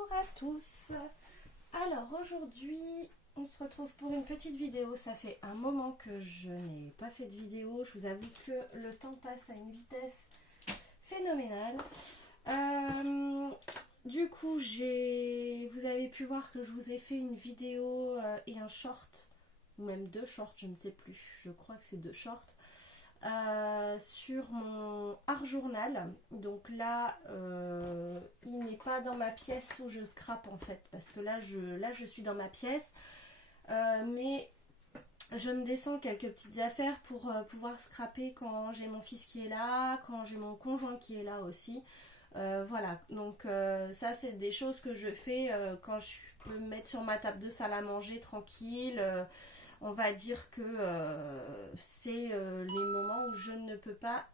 Bonjour à tous. Alors aujourd'hui on se retrouve pour une petite vidéo. Ça fait un moment que je n'ai pas fait de vidéo. Je vous avoue que le temps passe à une vitesse phénoménale. Du coup vous avez pu voir que je vous ai fait une vidéo et un short, ou même deux shorts, je ne sais plus. Je crois que c'est deux shorts. Sur mon art journal. Donc là il n'est pas dans ma pièce où je scrape en fait, parce que là je suis dans ma pièce, mais je me descends quelques petites affaires pour pouvoir scraper quand j'ai mon fils qui est là, quand j'ai mon conjoint qui est là aussi. Voilà, donc ça c'est des choses que je fais quand je peux me mettre sur ma table de salle à manger tranquille. On va dire que c'est les moments où je ne peux pas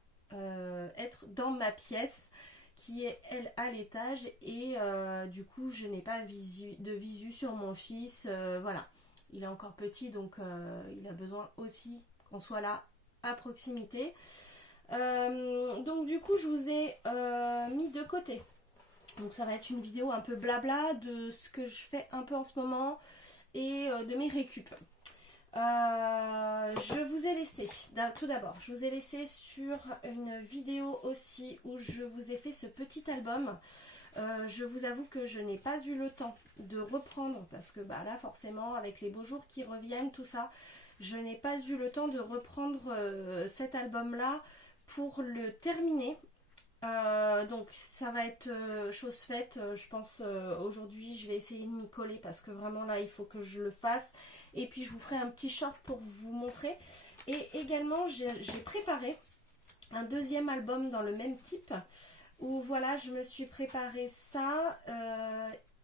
être dans ma pièce qui est elle à l'étage, et du coup je n'ai pas de visu sur mon fils. Voilà, il est encore petit, donc il a besoin aussi qu'on soit là à proximité. Donc du coup je vous ai mis de côté. Donc ça va être une vidéo un peu blabla de ce que je fais un peu en ce moment et de mes récup. Je vous ai laissé, tout d'abord, je vous ai laissé sur une vidéo aussi où je vous ai fait ce petit album. Je vous avoue que je n'ai pas eu le temps de reprendre, parce que bah, là forcément avec les beaux jours qui reviennent, tout ça, je n'ai pas eu le temps de reprendre cet album là pour le terminer. Donc ça va être chose faite. Je pense aujourd'hui je vais essayer de m'y coller, parce que vraiment là il faut que je le fasse, et puis je vous ferai un petit short pour vous montrer. Et également j'ai préparé un deuxième album dans le même type, où voilà je me suis préparé ça,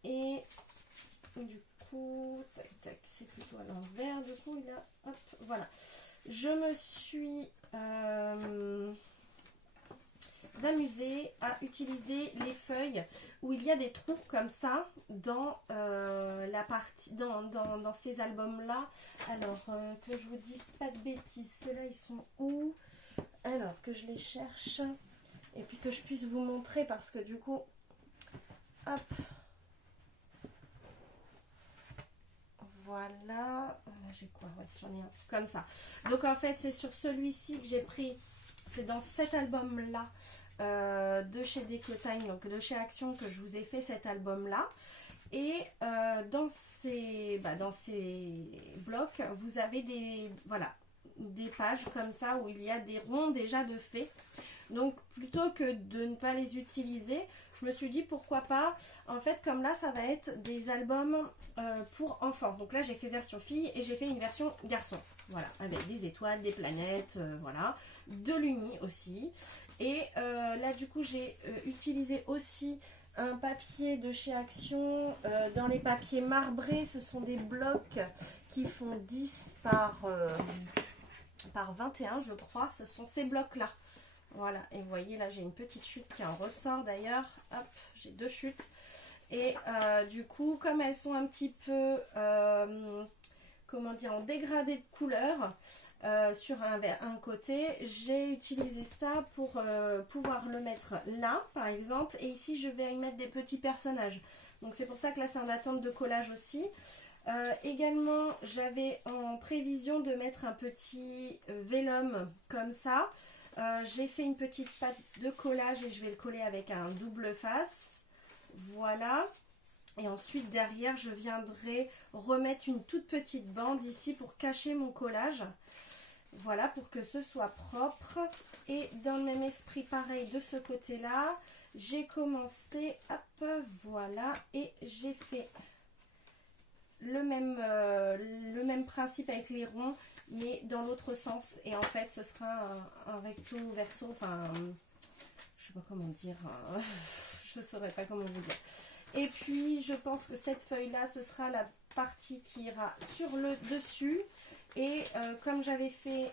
et du coup tac tac, c'est plutôt à l'envers, du coup il a hop voilà, je me suis amuser à utiliser les feuilles où il y a des trous comme ça dans la partie dans ces albums là. Alors que je vous dise pas de bêtises, ceux-là ils sont où? Alors que je les cherche et puis que je puisse vous montrer, parce que du coup hop voilà, j'ai quoi? Ouais, j'en ai un comme ça. Donc en fait c'est sur celui-ci que j'ai pris, c'est dans cet album là de chez Decotime, donc de chez Action, que je vous ai fait cet album là. Et dans ces blocs vous avez des pages comme ça où il y a des ronds déjà de faits. Donc plutôt que de ne pas les utiliser, je me suis dit pourquoi pas, en fait comme là ça va être des albums pour enfants. Donc là j'ai fait version fille et j'ai fait une version garçon, voilà, avec des étoiles, des planètes, voilà, de l'uni aussi. Et là du coup j'ai utilisé aussi un papier de chez Action, dans les papiers marbrés. Ce sont des blocs qui font 10 par 21 je crois, ce sont ces blocs là. Voilà, et vous voyez là j'ai une petite chute qui en ressort d'ailleurs, hop, j'ai deux chutes. Et du coup comme elles sont un petit peu comment dire, en dégradé de couleur sur un côté, j'ai utilisé ça pour pouvoir le mettre là par exemple, et ici je vais y mettre des petits personnages. Donc c'est pour ça que là c'est en attente de collage aussi. Également j'avais en prévision de mettre un petit vélum comme ça. J'ai fait une petite pâte de collage et je vais le coller avec un double face, voilà. Et ensuite derrière je viendrai remettre une toute petite bande ici pour cacher mon collage, voilà, pour que ce soit propre. Et dans le même esprit pareil de ce côté là, j'ai commencé, hop voilà, et j'ai fait le même principe avec les ronds, mais dans l'autre sens. Et en fait ce sera un recto verso, enfin je sais pas comment dire, je ne saurais pas comment vous dire. Et puis je pense que cette feuille là ce sera la partie qui ira sur le dessus. Et comme j'avais fait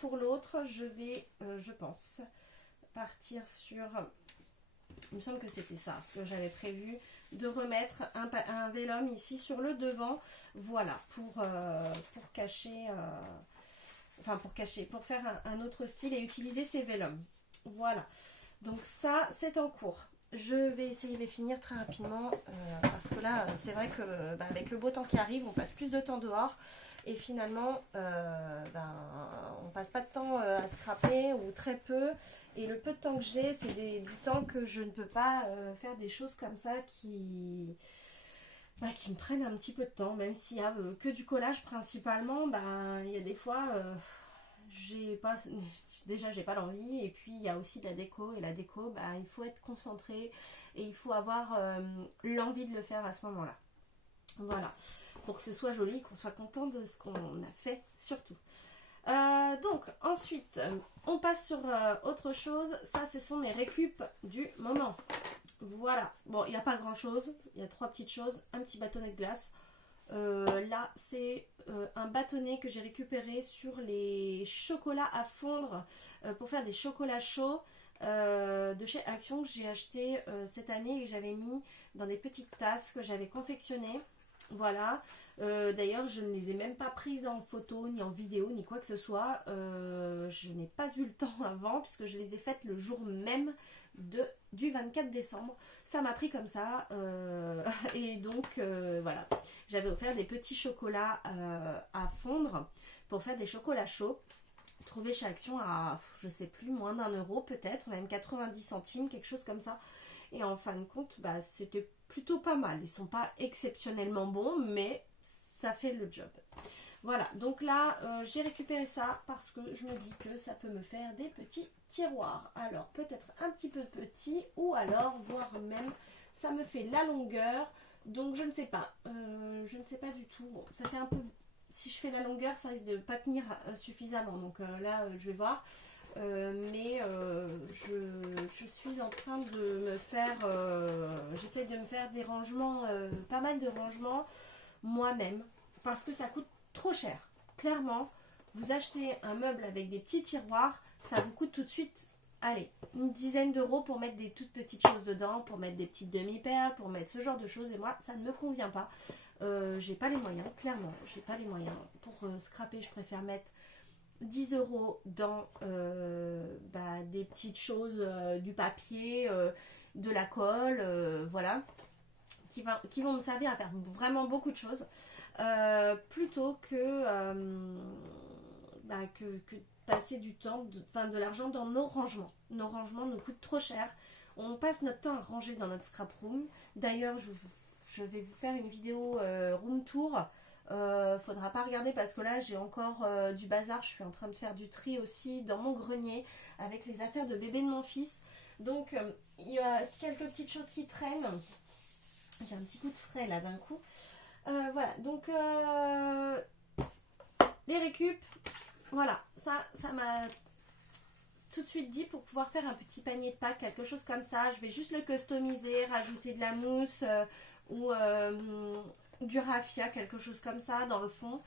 pour l'autre, je vais je pense partir sur, il me semble que c'était ça que j'avais prévu, de remettre un vélum ici sur le devant, voilà, pour cacher, pour faire un autre style et utiliser ces vélums. Voilà, donc ça c'est en cours. je vais essayer de les finir très rapidement parce que là, c'est vrai que avec le beau temps qui arrive, on passe plus de temps dehors et finalement, on passe pas de temps à scraper ou très peu. Et le peu de temps que j'ai, c'est du temps que je ne peux pas faire des choses comme ça qui me prennent un petit peu de temps, même s'il y a que du collage principalement. Il y a des fois, j'ai pas l'envie, et puis il y a aussi de la déco, et la déco, il faut être concentré et il faut avoir l'envie de le faire à ce moment-là. Voilà, pour que ce soit joli, qu'on soit content de ce qu'on a fait surtout. Donc ensuite on passe sur autre chose. Ça, ce sont mes récup du moment. Voilà, bon, il n'y a pas grand chose, il y a 3 petites choses. Un petit bâtonnet de glace. Là, c'est un bâtonnet que j'ai récupéré sur les chocolats à fondre pour faire des chocolats chauds de chez Action, que j'ai acheté cette année et que j'avais mis dans des petites tasses que j'avais confectionnées. Voilà, d'ailleurs je ne les ai même pas prises en photo, ni en vidéo, ni quoi que ce soit. Je n'ai pas eu le temps avant, puisque je les ai faites le jour même du 24 décembre. Ça m'a pris comme ça, et donc voilà. J'avais offert des petits chocolats à fondre pour faire des chocolats chauds, trouvés chez Action à, je sais plus, moins d'1 € peut-être, même 90 centimes, quelque chose comme ça. Et en fin de compte, c'était plutôt pas mal. Ils sont pas exceptionnellement bons, mais ça fait le job. Voilà, donc là, j'ai récupéré ça parce que je me dis que ça peut me faire des petits tiroirs. Alors, peut-être un petit peu petit, ou alors, voire même, ça me fait la longueur. Donc, je ne sais pas. Je ne sais pas du tout. Bon, ça fait un peu... Si je fais la longueur, ça risque de pas tenir suffisamment. Donc là, je vais voir. Mais je suis en train de me faire... j'essaie de me faire des rangements, pas mal de rangements moi-même. Parce que ça coûte trop cher. Clairement, vous achetez un meuble avec des petits tiroirs, ça vous coûte tout de suite, allez, une dizaine d'euros pour mettre des toutes petites choses dedans, pour mettre des petites demi-perles, pour mettre ce genre de choses. Et moi, ça ne me convient pas. J'ai pas les moyens, clairement. J'ai pas les moyens. Pour scraper, je préfère mettre 10 € dans des petites choses, du papier, de la colle, voilà, qui vont me servir à faire vraiment beaucoup de choses, plutôt que passer du temps, de l'argent dans nos rangements. Nos rangements nous coûtent trop cher. On passe notre temps à ranger dans notre scrap room. D'ailleurs, je vais vous faire une vidéo room tour. Faudra pas regarder parce que là j'ai encore du bazar. Je suis en train de faire du tri aussi dans mon grenier avec les affaires de bébé de mon fils. Donc il y a quelques petites choses qui traînent. J'ai un petit coup de frais là d'un coup. Voilà, donc les récup, voilà, ça m'a tout de suite dit pour pouvoir faire un petit panier de Pâques, quelque chose comme ça. Je vais juste le customiser, rajouter de la mousse ou du raffia, quelque chose comme ça dans le fond.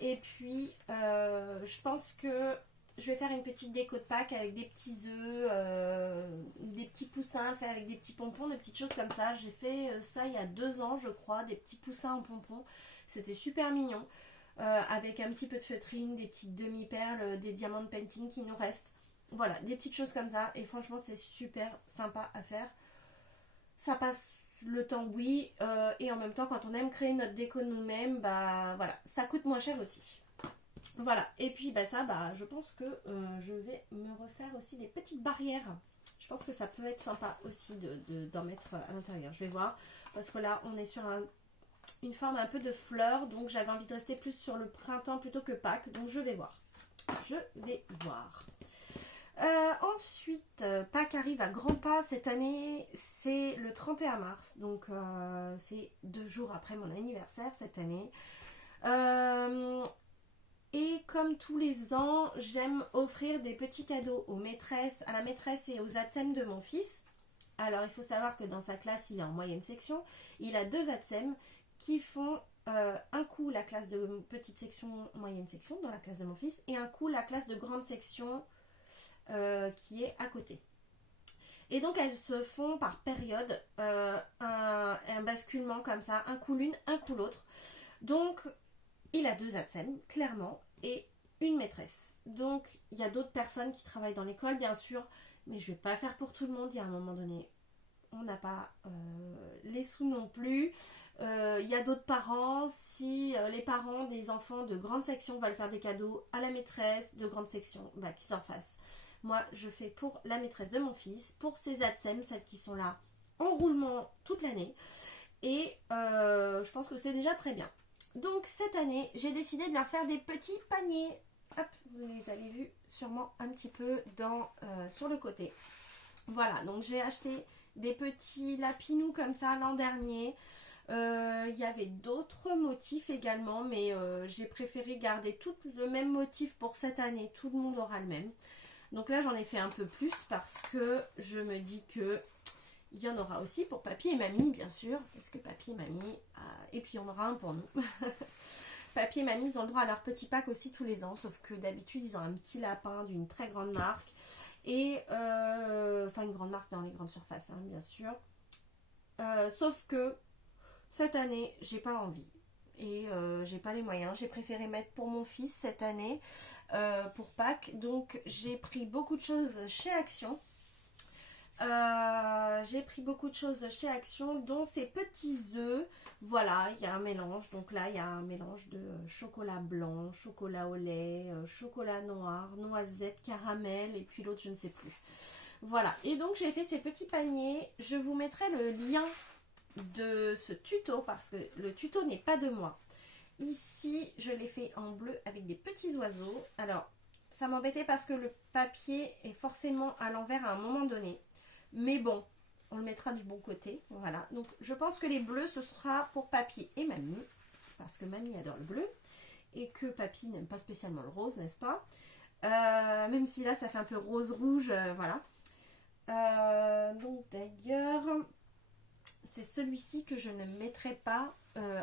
Et puis je pense que je vais faire une petite déco de Pâques avec des petits œufs, des petits poussins faits avec des petits pompons, des petites choses comme ça. J'ai fait ça il y a 2 ans je crois, des petits poussins en pompons. C'était super mignon, avec un petit peu de feutrine, des petites demi-perles, des diamants de painting qui nous restent. Voilà, des petites choses comme ça. Et franchement, c'est super sympa à faire. Ça passe le temps, oui. Et en même temps, quand on aime créer notre déco nous-mêmes, voilà, ça coûte moins cher aussi. Voilà. Et puis, je pense que je vais me refaire aussi des petites barrières. Je pense que ça peut être sympa aussi d'en mettre à l'intérieur. Je vais voir. Parce que là, on est sur une forme un peu de fleurs. Donc, j'avais envie de rester plus sur le printemps plutôt que Pâques. Donc, je vais voir. Je vais voir. Ensuite, Pâques arrive à grands pas cette année, c'est le 31 mars, donc c'est 2 jours après mon anniversaire cette année. Et comme tous les ans, j'aime offrir des petits cadeaux à la maîtresse et aux ATSEM de mon fils. Alors il faut savoir que dans sa classe, il est en moyenne section, il a 2 ATSEM qui font un coup la classe de petite section, moyenne section dans la classe de mon fils, et un coup la classe de grande section qui est à côté. Et donc elles se font par période, un basculement comme ça, un coup l'une, un coup l'autre. Donc il a 2 ATSEM clairement et une maîtresse. Donc il y a d'autres personnes qui travaillent dans l'école bien sûr, mais je vais pas faire pour tout le monde. Il y a un moment donné, on n'a pas les sous non plus. Il y a d'autres parents, si les parents des enfants de grande section veulent faire des cadeaux à la maîtresse de grande section, bah, qu'ils en fassent. Moi, je fais pour la maîtresse de mon fils, pour ses ATSEM, celles qui sont là en roulement toute l'année. Et je pense que c'est déjà très bien. Donc cette année, j'ai décidé de leur faire des petits paniers. Hop, vous les avez vus sûrement un petit peu sur le côté. Voilà, donc j'ai acheté des petits lapinous comme ça l'an dernier. Il y avait d'autres motifs également, mais j'ai préféré garder tout le même motif pour cette année. Tout le monde aura le même. Donc là, j'en ai fait un peu plus parce que je me dis que il y en aura aussi pour papy et mamie, bien sûr, parce que papy et mamie, et puis il y en aura un pour nous. Papy et mamie, ils ont le droit à leur petit pack aussi tous les ans, sauf que d'habitude, ils ont un petit lapin d'une très grande marque, et enfin une grande marque dans les grandes surfaces, hein, bien sûr. Sauf que cette année, j'ai pas envie. Et j'ai pas les moyens. J'ai préféré mettre pour mon fils cette année, pour Pâques. Donc j'ai pris beaucoup de choses chez Action. Dont ces petits œufs. Voilà, il y a un mélange. Donc là, il y a un mélange de chocolat blanc, chocolat au lait, chocolat noir, noisette, caramel, et puis l'autre, je ne sais plus. Voilà, et donc j'ai fait ces petits paniers. Je vous mettrai le lien de ce tuto parce que le tuto n'est pas de moi. Ici, je l'ai fait en bleu avec des petits oiseaux. Alors, ça m'embêtait parce que le papier est forcément à l'envers à un moment donné. Mais bon, on le mettra du bon côté. Voilà. Donc, je pense que les bleus, ce sera pour papy et mamie. Parce que mamie adore le bleu. Et que papy n'aime pas spécialement le rose, n'est-ce pas? Même si là, ça fait un peu rose-rouge. Voilà. Donc, d'ailleurs, c'est celui-ci que je ne mettrai pas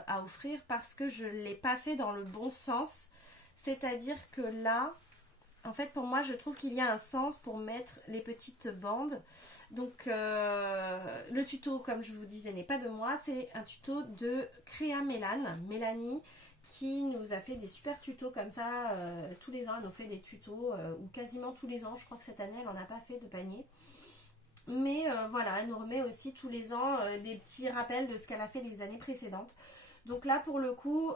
à offrir parce que je ne l'ai pas fait dans le bon sens. C'est-à-dire que là, en fait, pour moi, je trouve qu'il y a un sens pour mettre les petites bandes. Donc, le tuto, comme je vous disais, n'est pas de moi. C'est un tuto de Créa Mélanie, qui nous a fait des super tutos comme ça. Tous les ans, elle nous fait des tutos, ou quasiment tous les ans. Je crois que cette année, elle n'en a pas fait de panier. Mais voilà, elle nous remet aussi tous les ans des petits rappels de ce qu'elle a fait les années précédentes. Donc là, pour le coup,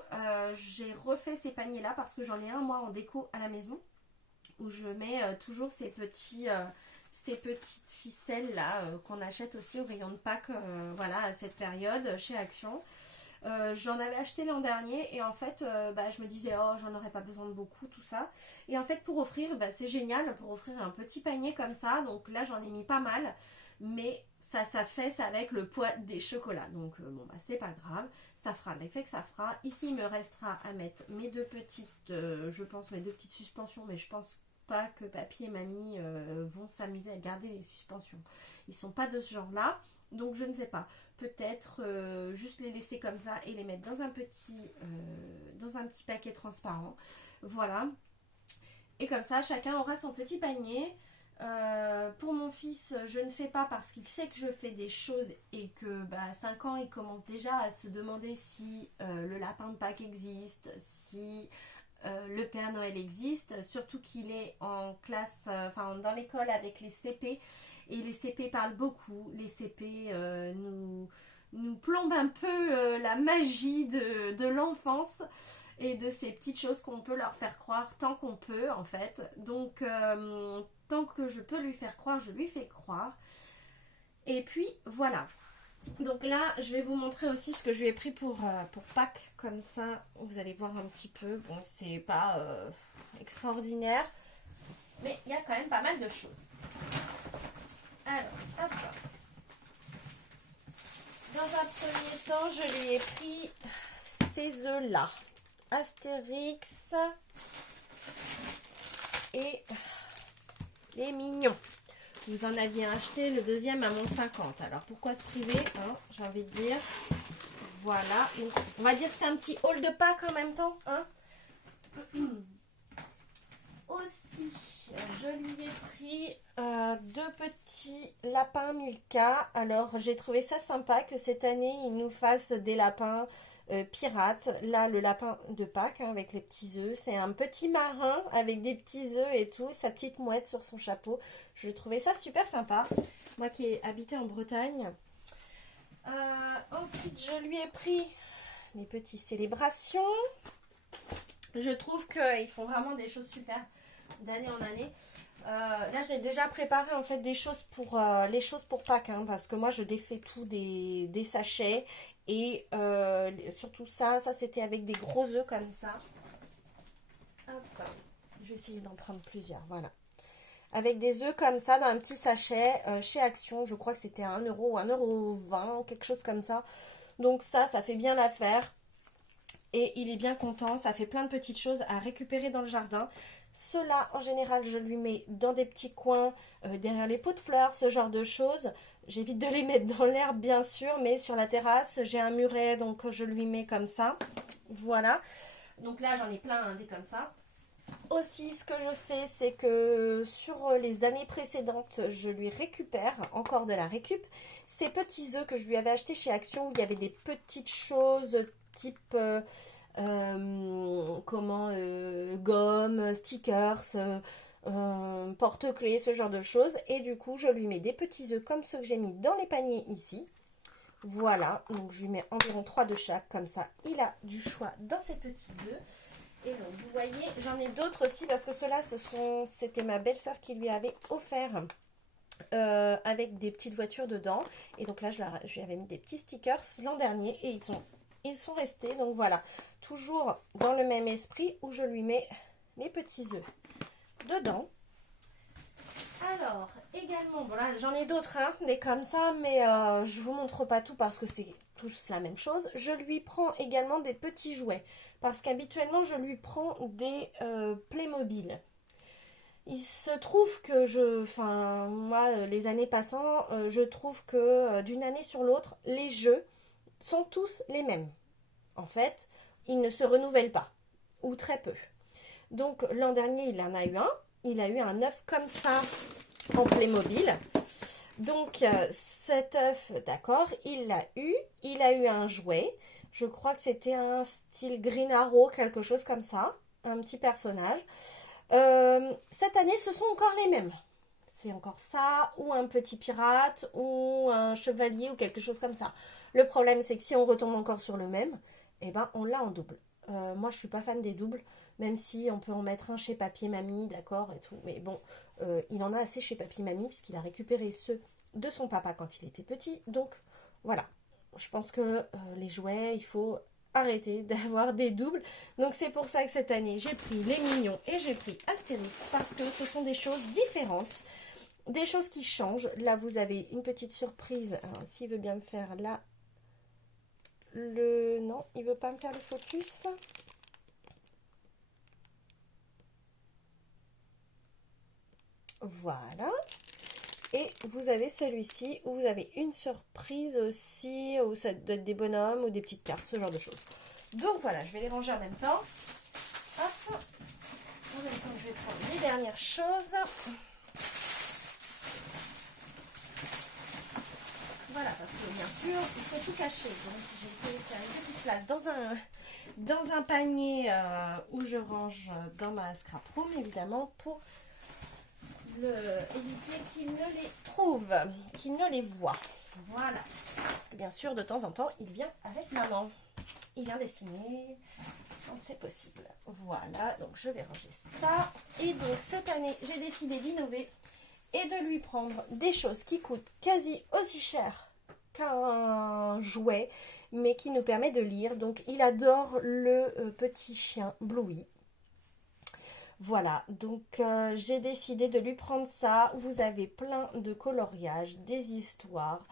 j'ai refait ces paniers-là parce que j'en ai un, moi, en déco à la maison. Où je mets toujours ces petites ficelles là qu'on achète aussi au rayon de Pâques, voilà, à cette période chez Action. J'en avais acheté l'an dernier et en fait je me disais oh j'en aurais pas besoin de beaucoup tout ça, et en fait pour offrir c'est génial pour offrir un petit panier comme ça. Donc là j'en ai mis pas mal, mais ça fait avec le poids des chocolats, donc bon c'est pas grave, ça fera l'effet que ça fera. Ici il me restera à mettre mes deux petites je pense mes deux petites suspensions, mais je pense pas que papy et mamie vont s'amuser à garder les suspensions, ils sont pas de ce genre là. Donc je ne sais pas, peut-être juste les laisser comme ça et les mettre dans un petit paquet transparent. Voilà. Et comme ça, chacun aura son petit panier. Pour mon fils, je ne fais pas parce qu'il sait que je fais des choses et que à 5 ans, il commence déjà à se demander si le lapin de Pâques existe, si le Père Noël existe. Surtout qu'il est en classe, dans l'école avec les CP. Et les CP parlent beaucoup. Les CP nous plombent un peu la magie de l'enfance et de ces petites choses qu'on peut leur faire croire tant qu'on peut en fait. Donc tant que je peux lui faire croire, je lui fais croire. Et puis voilà. Donc là, je vais vous montrer aussi ce que je lui ai pris pour Pâques. Comme ça, vous allez voir un petit peu. Bon, c'est pas extraordinaire, mais il y a quand même pas mal de choses. Alors, hop. Dans un premier temps, je lui ai pris ces œufs-là. Astérix et les mignons. Vous en aviez acheté le deuxième à mon 50. Alors, pourquoi se priver, hein, j'ai envie de dire. Voilà. Donc, on va dire que c'est un petit haul de Pâques en même temps. Hein. Aussi, je lui ai pris deux petits lapins Milka. Alors j'ai trouvé ça sympa que cette année ils nous fassent des lapins pirates. Là le lapin de Pâques hein, avec les petits œufs. C'est un petit marin avec des petits œufs et tout. Sa petite mouette sur son chapeau. Je trouvais ça super sympa. Moi qui ai habité en Bretagne. Ensuite je lui ai pris des petites célébrations. Je trouve qu'ils font vraiment des choses super d'année en année. Là j'ai déjà préparé en fait des choses pour les choses pour Pâques hein, parce que moi je défais tout des sachets et surtout ça c'était avec des gros œufs comme ça. Hop, je vais essayer d'en prendre plusieurs, voilà. Avec des œufs comme ça dans un petit sachet chez Action, je crois que c'était à 1 euro ou 1,20 €, quelque chose comme ça. Donc ça fait bien l'affaire. Et il est bien content, ça fait plein de petites choses à récupérer dans le jardin. Cela, en général, je lui mets dans des petits coins, derrière les pots de fleurs, ce genre de choses. J'évite de les mettre dans l'herbe, bien sûr, mais sur la terrasse, j'ai un muret, donc je lui mets comme ça. Voilà. Donc là, j'en ai plein, hein, des comme ça. Aussi, ce que je fais, c'est que sur les années précédentes, je lui récupère, encore de la récup, ces petits œufs que je lui avais achetés chez Action, où il y avait des petites choses type gomme, stickers, porte-clés, ce genre de choses. Et du coup, je lui mets des petits œufs comme ceux que j'ai mis dans les paniers ici. Voilà, donc je lui mets environ 3 de chaque, comme ça, il a du choix dans ces petits œufs. Et donc, vous voyez, j'en ai d'autres aussi parce que ceux-là, c'était ma belle-sœur qui lui avait offert avec des petites voitures dedans. Et donc là, je lui avais mis des petits stickers l'an dernier et ils sont restés. Donc voilà, toujours dans le même esprit où je lui mets les petits œufs dedans. Alors, également, bon là, j'en ai d'autres, hein, des comme ça, mais je vous montre pas tout parce que c'est tous la même chose. Je lui prends également des petits jouets parce qu'habituellement, je lui prends des Playmobil. Il se trouve que moi, les années passant, je trouve que d'une année sur l'autre, les jeux sont tous les mêmes. En fait, ils ne se renouvellent pas, ou très peu. Donc, l'an dernier, il en a eu un. Il a eu un œuf comme ça en Playmobil. Donc, cet œuf, d'accord, il l'a eu. Il a eu un jouet. Je crois que c'était un style Green Arrow, quelque chose comme ça. Un petit personnage. Cette année, ce sont encore les mêmes. C'est encore ça, ou un petit pirate, ou un chevalier, ou quelque chose comme ça. Le problème, c'est que si on retombe encore sur le même, eh ben, on l'a en double. Moi, je suis pas fan des doubles, même si on peut en mettre un chez Papy Mamie, d'accord, et tout. Mais bon, il en a assez chez Papy Mamie, puisqu'il a récupéré ceux de son papa quand il était petit. Donc, voilà. Je pense que les jouets, il faut arrêter d'avoir des doubles. Donc c'est pour ça que cette année j'ai pris les Mignons et j'ai pris Astérix parce que ce sont des choses différentes, des choses qui changent. Là vous avez une petite surprise. S'il veut bien me faire là non, il veut pas me faire le focus. Voilà. Et vous avez celui-ci où vous avez une surprise aussi, où ça doit être des bonhommes ou des petites cartes, ce genre de choses. Donc voilà, je vais les ranger en même temps. Hop. En même temps, je vais prendre les dernières choses. Voilà, parce que bien sûr, il faut tout cacher. Donc j'ai essayé de faire une petite place dans un panier où je range dans ma scrap room, évidemment, pour éviter qu'il ne les trouve, qu'il ne les voit. Voilà. Parce que bien sûr, de temps en temps, il vient avec maman. Il vient dessiner quand c'est possible. Voilà, donc je vais ranger ça. Et donc cette année, j'ai décidé d'innover et de lui prendre des choses qui coûtent quasi aussi cher qu'un jouet, mais qui nous permet de lire. Donc il adore le petit chien Bluey. Voilà, donc j'ai décidé de lui prendre ça. Vous avez plein de coloriages, des histoires,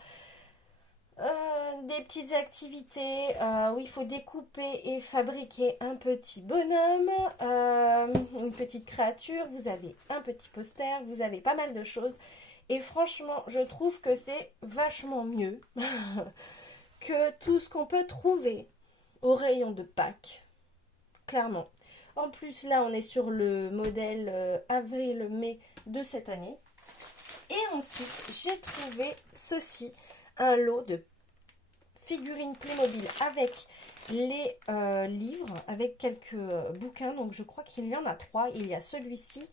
des petites activités où il faut découper et fabriquer un petit bonhomme, une petite créature. Vous avez un petit poster, vous avez pas mal de choses. Et franchement, je trouve que c'est vachement mieux que tout ce qu'on peut trouver au rayon de Pâques, clairement. En plus, là, on est sur le modèle avril-mai de cette année. Et ensuite, j'ai trouvé ceci, un lot de figurines Playmobil avec les livres, avec quelques bouquins. Donc je crois qu'il y en a 3. Il y a celui-ci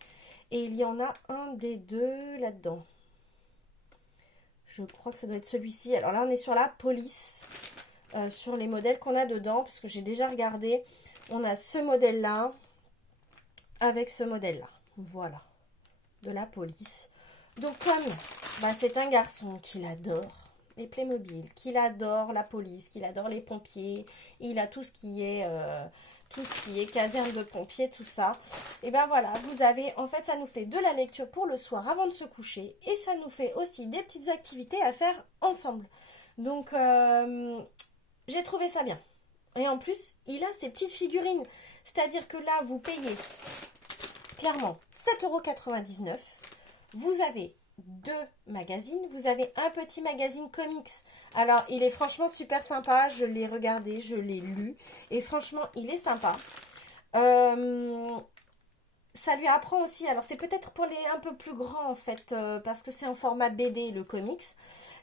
et il y en a un des 2 là-dedans. Je crois que ça doit être celui-ci. Alors là, on est sur la police, sur les modèles qu'on a dedans, parce que j'ai déjà regardé. On a ce modèle-là avec ce modèle-là. Voilà, de la police. Donc comme c'est un garçon qui adore les Playmobil, qu'il adore la police, qu'il adore les pompiers, il a tout ce qui est caserne de pompiers, tout ça. Et ben voilà, vous avez, en fait, ça nous fait de la lecture pour le soir avant de se coucher, et ça nous fait aussi des petites activités à faire ensemble. Donc, j'ai trouvé ça bien. Et en plus, il a ses petites figurines. C'est-à-dire que là, vous payez clairement 7,99 €. Vous avez 2 magazines. Vous avez un petit magazine comics. Alors, il est franchement super sympa. Je l'ai regardé, je l'ai lu. Et franchement, il est sympa. Ça lui apprend aussi. Alors, c'est peut-être pour les un peu plus grands, en fait. Parce que c'est en format BD, le comics.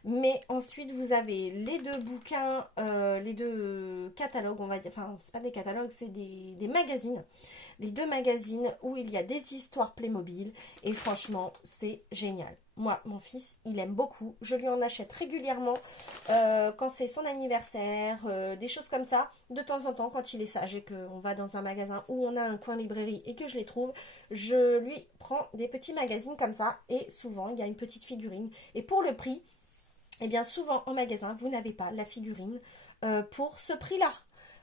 Mais ensuite, vous avez les 2 bouquins, les 2 catalogues, on va dire. Enfin, c'est pas des catalogues, c'est des magazines. Les 2 magazines où il y a des histoires Playmobil. Et franchement, c'est génial. Moi, mon fils, il aime beaucoup. Je lui en achète régulièrement quand c'est son anniversaire, des choses comme ça. De temps en temps, quand il est sage et qu'on va dans un magasin où on a un coin librairie et que je les trouve, je lui prends des petits magazines comme ça. Et souvent, il y a une petite figurine. Et pour le prix, eh bien souvent en magasin, vous n'avez pas la figurine pour ce prix-là.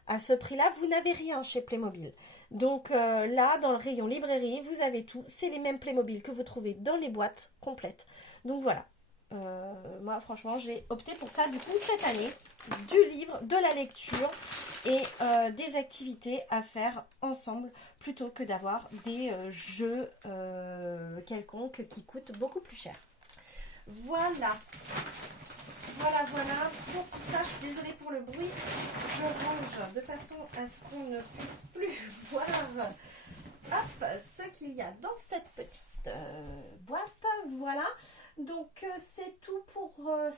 À ce prix-là, vous n'avez rien chez Playmobil. Donc là, dans le rayon librairie, vous avez tout. C'est les mêmes Playmobil que vous trouvez dans les boîtes complètes. Donc voilà. Moi, franchement, j'ai opté pour ça, du coup, cette année. Du livre, de la lecture et des activités à faire ensemble plutôt que d'avoir des jeux quelconques qui coûtent beaucoup plus cher. Voilà. Voilà, pour tout ça, je suis désolée pour le bruit, je range de façon à ce qu'on ne puisse plus voir ce qu'il y a dans cette petite boîte, voilà. Donc c'est tout pour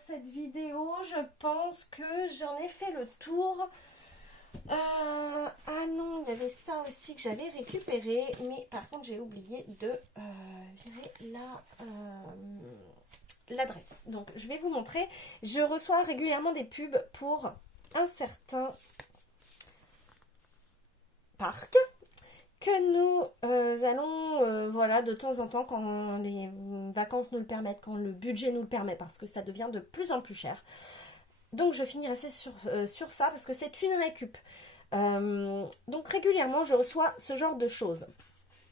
cette vidéo, je pense que j'en ai fait le tour. Ah non, il y avait ça aussi que j'avais récupéré, mais par contre j'ai oublié de virer l'adresse. Donc je vais vous montrer. Je reçois régulièrement des pubs pour un certain parc que nous allons voilà, de temps en temps quand les vacances nous le permettent, quand le budget nous le permet, parce que ça devient de plus en plus cher. Donc je finirai sur ça parce que c'est une récup. Donc régulièrement je reçois ce genre de choses.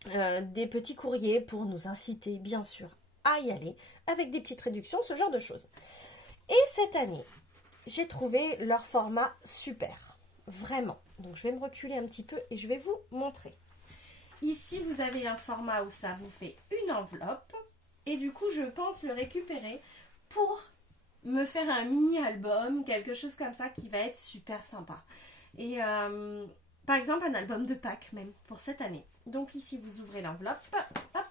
Des petits courriers pour nous inciter bien sûr à y aller, avec des petites réductions, ce genre de choses. Et cette année, j'ai trouvé leur format super, vraiment. Donc je vais me reculer un petit peu et je vais vous montrer. Ici, vous avez un format où ça vous fait une enveloppe, et du coup, je pense le récupérer pour me faire un mini-album, quelque chose comme ça qui va être super sympa. Et par exemple, un album de Pâques même, pour cette année. Donc ici, vous ouvrez l'enveloppe, hop.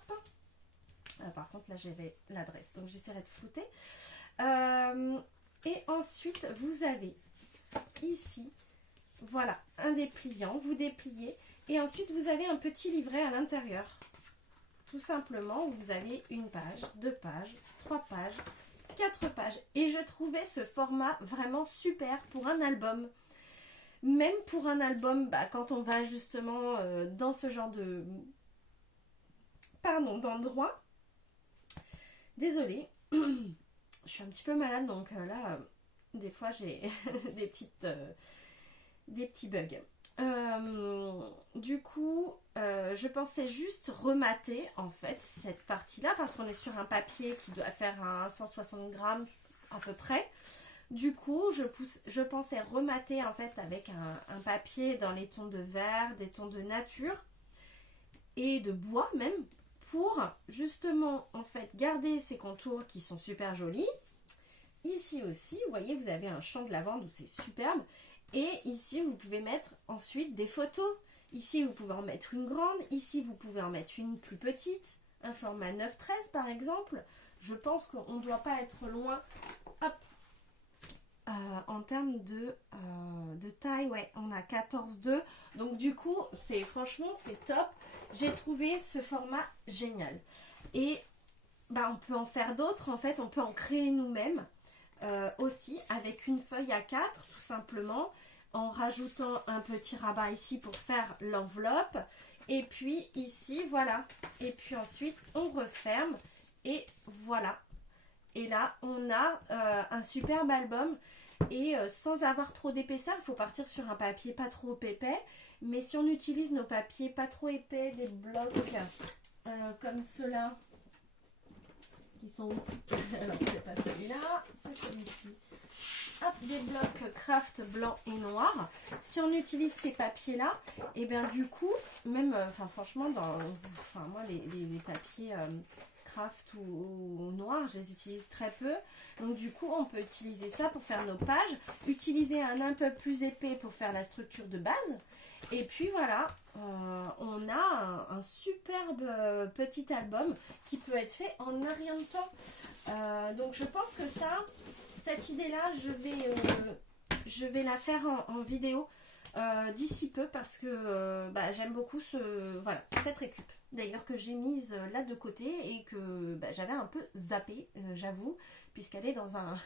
Par contre, là, j'avais l'adresse, donc j'essaierai de flouter. Et ensuite, vous avez ici, voilà, un dépliant. Vous dépliez et ensuite, vous avez un petit livret à l'intérieur. Tout simplement, vous avez 1 page, 2 pages, 3 pages, 4 pages. Et je trouvais ce format vraiment super pour un album. Même pour un album, quand on va justement dans ce genre de... d'endroit. Désolée, je suis un petit peu malade, donc là, des fois, j'ai des petits bugs. Du coup, je pensais juste remater, en fait, cette partie-là, parce qu'on est sur un papier qui doit faire un 160 grammes à peu près. Du coup, je pensais remater, en fait, avec un papier dans les tons de vert, des tons de nature et de bois même, pour justement en fait garder ces contours qui sont super jolis. Ici aussi, vous voyez, vous avez un champ de lavande où c'est superbe. Et ici, vous pouvez mettre ensuite des photos. Ici, vous pouvez en mettre une grande. Ici, vous pouvez en mettre une plus petite. Un format 9-13 par exemple. je pense qu'on ne doit pas être loin. Hop. En termes de taille, ouais, on a 14,2. Donc du coup, franchement, c'est top. J'ai trouvé ce format génial. Et on peut en faire d'autres. En fait, on peut en créer nous-mêmes aussi avec une feuille A4, tout simplement, en rajoutant un petit rabat ici pour faire l'enveloppe. Et puis ici, voilà. Et puis ensuite, on referme. Et voilà. Et là, on a un superbe album. Et sans avoir trop d'épaisseur, il faut partir sur un papier pas trop épais. Mais si on utilise nos papiers pas trop épais, des blocs comme ceux-là, qui sont où? Alors, c'est pas celui-là, c'est celui-ci. Hop, des blocs craft blanc et noir. Si on utilise ces papiers-là, et bien du coup, même, franchement, moi, les papiers craft ou noir, je les utilise très peu. Donc du coup, on peut utiliser ça pour faire nos pages. Utiliser un peu plus épais pour faire la structure de base. Et puis voilà, on a un superbe petit album qui peut être fait en un rien de temps. Donc je pense que cette idée-là, je vais la faire en vidéo d'ici peu parce que j'aime beaucoup cette récup. D'ailleurs que j'ai mise là de côté et que j'avais un peu zappé, j'avoue, puisqu'elle est dans un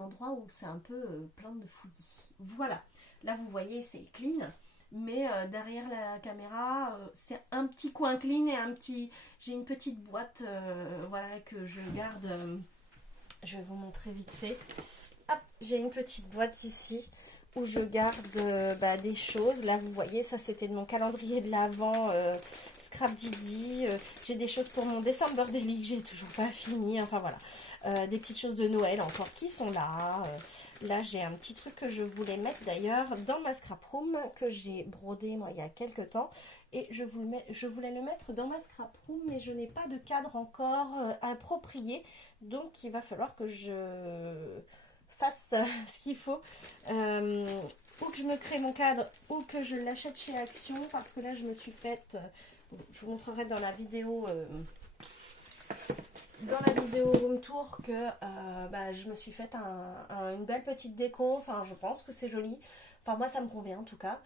endroit où c'est un peu plein de fouillis. Voilà, là vous voyez c'est clean, mais derrière la caméra c'est un petit coin clean et j'ai une petite boîte voilà que je garde, je vais vous montrer vite fait. Hop, j'ai une petite boîte ici où je garde des choses. Là vous voyez, ça c'était de mon calendrier de l'Avent Scrap Didi. J'ai des choses pour mon December Daily que j'ai toujours pas fini. Enfin voilà, des petites choses de Noël encore qui sont là. Là j'ai un petit truc que je voulais mettre d'ailleurs dans ma scrap room que j'ai brodé moi il y a quelques temps. Et je voulais le mettre dans ma scrap room, mais je n'ai pas de cadre encore approprié. Donc il va falloir que je fasse ce qu'il faut, ou que je me crée mon cadre ou que je l'achète chez Action, parce que là je me suis faite, je vous montrerai dans la vidéo room tour que je me suis faite une belle petite déco. Enfin je pense que c'est joli, enfin moi ça me convient en tout cas.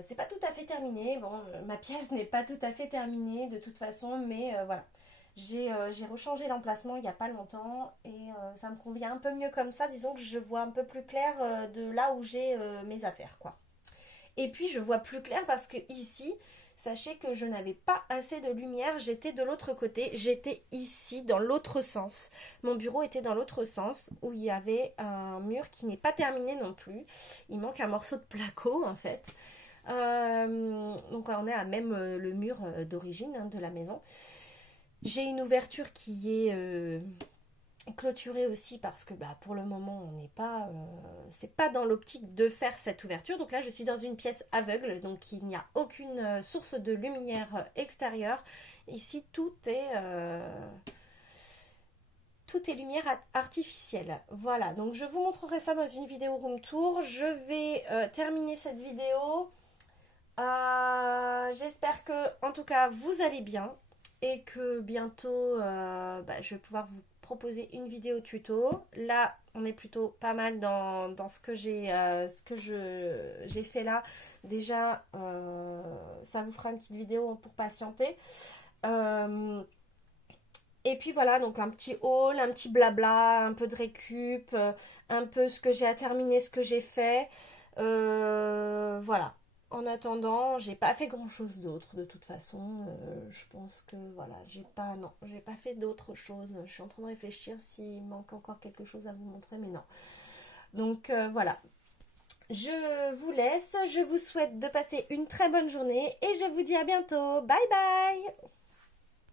C'est pas tout à fait terminé, bon ma pièce n'est pas tout à fait terminée de toute façon, mais voilà. J'ai rechangé l'emplacement il n'y a pas longtemps et ça me convient un peu mieux comme ça. Disons que je vois un peu plus clair de là où j'ai mes affaires, quoi. Et puis je vois plus clair parce que ici, sachez que je n'avais pas assez de lumière. J'étais de l'autre côté, j'étais ici dans l'autre sens. Mon bureau était dans l'autre sens où il y avait un mur qui n'est pas terminé non plus. Il manque un morceau de placo en fait. Donc on est à même le mur d'origine de la maison. J'ai une ouverture qui est clôturée aussi parce que pour le moment on n'est pas, c'est pas dans l'optique de faire cette ouverture. Donc là je suis dans une pièce aveugle, donc il n'y a aucune source de lumière extérieure. Ici tout est lumière artificielle. Voilà, donc je vous montrerai ça dans une vidéo room tour. Je vais terminer cette vidéo. J'espère que en tout cas vous allez bien. Et que bientôt, je vais pouvoir vous proposer une vidéo tuto. Là, on est plutôt pas mal dans ce que j'ai fait là. Déjà, ça vous fera une petite vidéo pour patienter. Et puis voilà, donc un petit haul, un petit blabla, un peu de récup, un peu ce que j'ai à terminer, ce que j'ai fait. Voilà. En attendant, j'ai pas fait grand chose d'autre de toute façon. Je pense que voilà, j'ai pas fait d'autre chose. Je suis en train de réfléchir s'il manque encore quelque chose à vous montrer, mais non. Donc voilà. Je vous laisse. Je vous souhaite de passer une très bonne journée et je vous dis à bientôt. Bye bye!